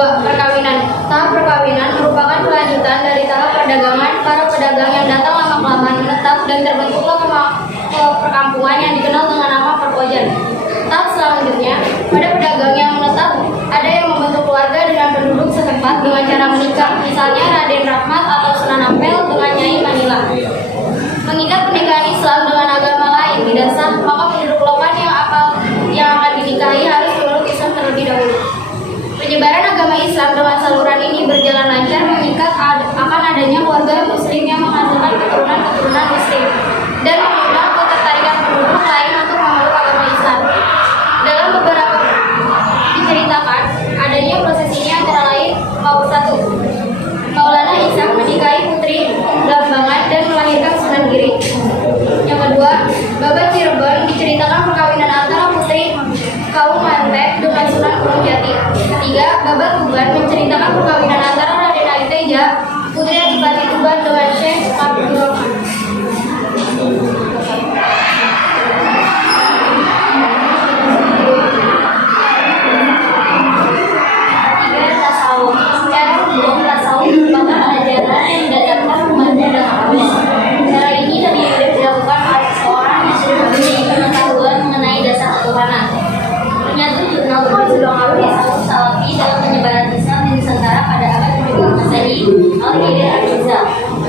kedua, perkawinan. Tahap perkawinan merupakan kelanjutan dari tahap perdagangan. Para pedagang yang datang lama-kelamaan menetap dan terbentuklah perkampungan yang dikenal dengan nama perpojan. Tahap selanjutnya, pada pedagang yang menetap, ada yang membentuk keluarga dengan penduduk setempat dengan cara menikah, misalnya Raden Rahmat atau Sunan Ampel dengan Nyai Manila. Mengingat pernikahan Islam dengan agama lain tidak sah, maka penduduk lokal yang akan dinikahi harus memeluk Islam terlebih dahulu. Penyebaran agama Islam dengan saluran ini berjalan lancar mengikat akan adanya keluarga Muslim yang menghasilkan keturunan-keturunan Muslim dan mengundang ketertarikan penduduk lain untuk memeluk agama Islam. Dalam beberapa diceritakan adanya prosesinya antara lain Maulana Ishak menikahi putri Blambangan dan melahirkan Sunan Giri. Yang kedua, Babat Cirebon diceritakan perkawinan antara putri kaum Mantek dengan Sunan Gunung Jati. Ketiga, Babat Tuban menceritakan perkawinan antara Raden Ali Teja, putri Adipati Tuban dengan Syekh Abdul Rahman.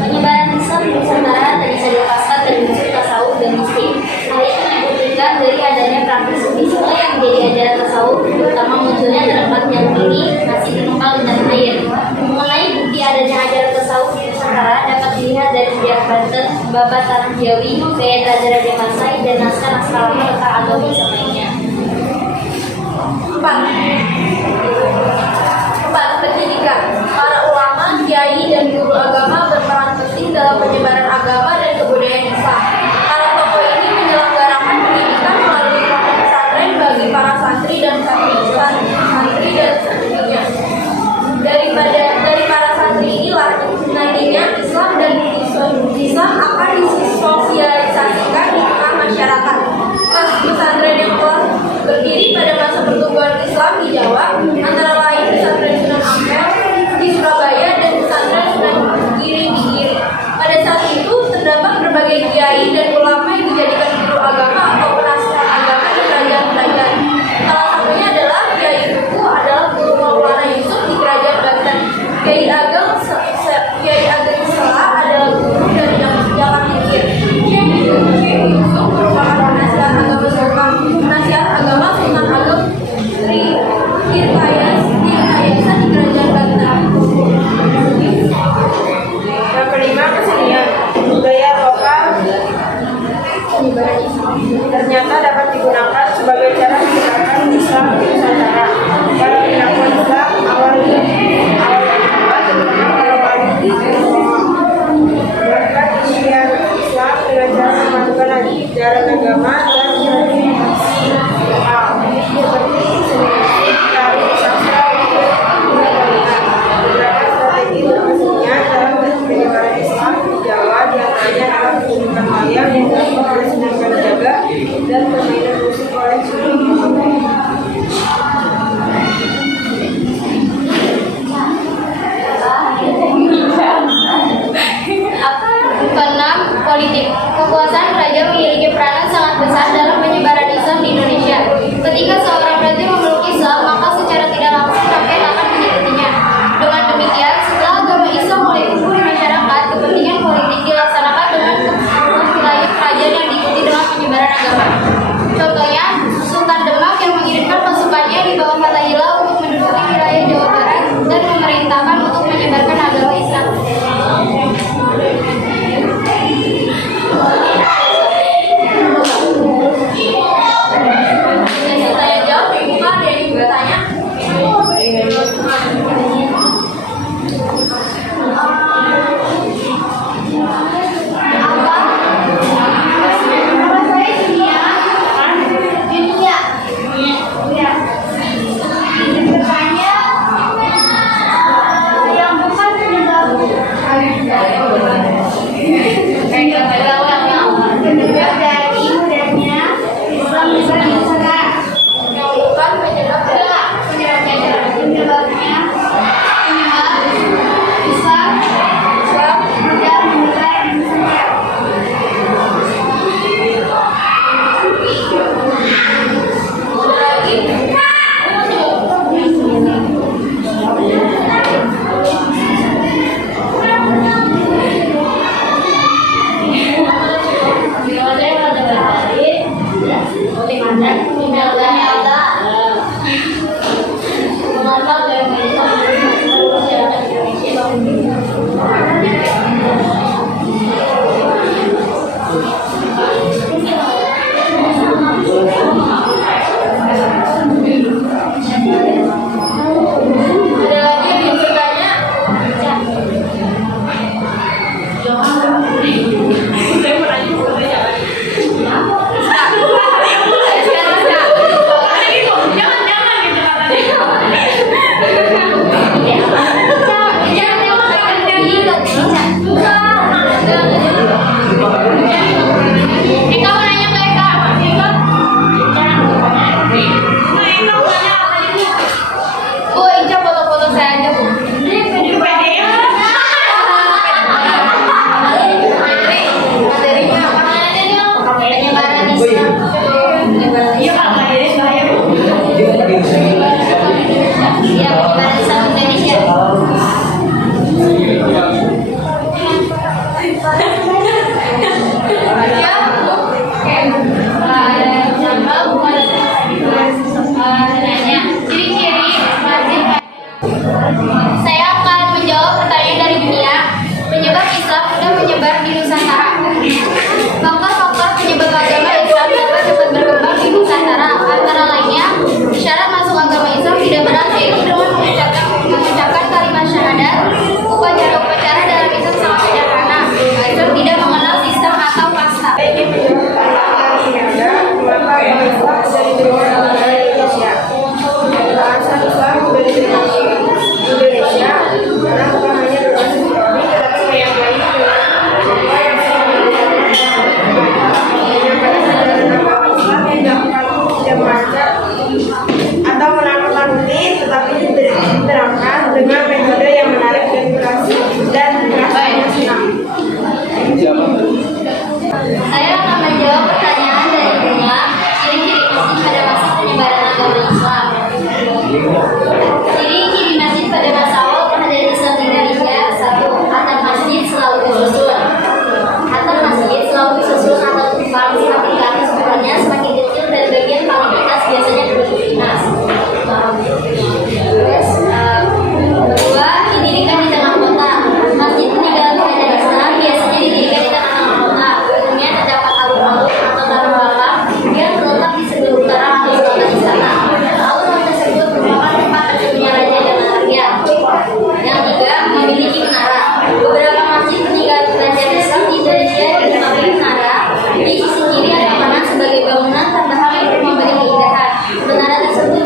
Penyebaran Islam di Nusantara dari Sadar Pasar dan unsur tasawuf dan mistik. Hal itu dibuktikan dari adanya praktis uji-coba yang menjadi ajaran tasawuf, terutama munculnya terdapat yang ini masih terkempal di tanah air. Mengenai bukti adanya ajaran tasawuf di Nusantara dapat dilihat dari sejarah Banten, Babat Tanah Jawi, Bait Raja-Raja Masai, dan naskah-naskah lama tentang agama Islam lainnya. 4. Pendidikan. Para ulama, kiai, dan guru agama berperan penting dalam penyebaran agama dan kebudayaan Islam. Para tokoh ini menyelenggarakan pendidikan melalui pondok pesantren bagi para santri dan santrinya. Dari para santri inilah nantinya Islam dan Islam akan disosialisasikan di tengah masyarakat. Pesantren yang telah berdiri pada masa pertumbuhan Islam di Jawa antara lain pesantren Sunan Ampel di Surabaya dan pesantren Sunan Giri di Giri. Pada saat itu terdapat berbagai kiai dan ulama yang dijadikan guru agama atau penasihat agama di kerajaan-kerajaan. Salah satunya adalah Kiai Tuku adalah guru Maulana Yusuf di kerajaan Banten. Kiai Ageng Sela adalah guru dari Jalan Mikir. Kiai Yusuf merupakan penasihat agama Sultan Ageng Tirtayas dengan metode yang menarik dan rasanya senang. Saya akan menjawab pertanyaan dari bunga ciri-ciri masjid pada masa penyebaran agama Islam. Ciri-ciri masjid pada masa awal kehadiran Islam di Indonesia: 1. Atap masjid selalu disusun. Atap masjid selalu disusun atau tumpang semakin ke atas ukurannya semakin kecil dan bagian paling atas biasanya berbentuk pinas. Terus, 2. Didirikan di tengah kota. Masjid peninggalan kehadiran Islam biasanya didirikan di tengah kota. Umumnya terdapat alun-alun atau tanah lapang yang terletak di sebelah utara atau selatan istana. Alun-alun tersebut merupakan tempat bertemunya raja dan rakyat. Yang 3. Memiliki menara. Beberapa masjid peninggalan kerajaan Islam di Indonesia dilengkapi menara di sisi kiri atau kanan sebagai bangunan tambahan untuk memberi keindahan. Menara tersebut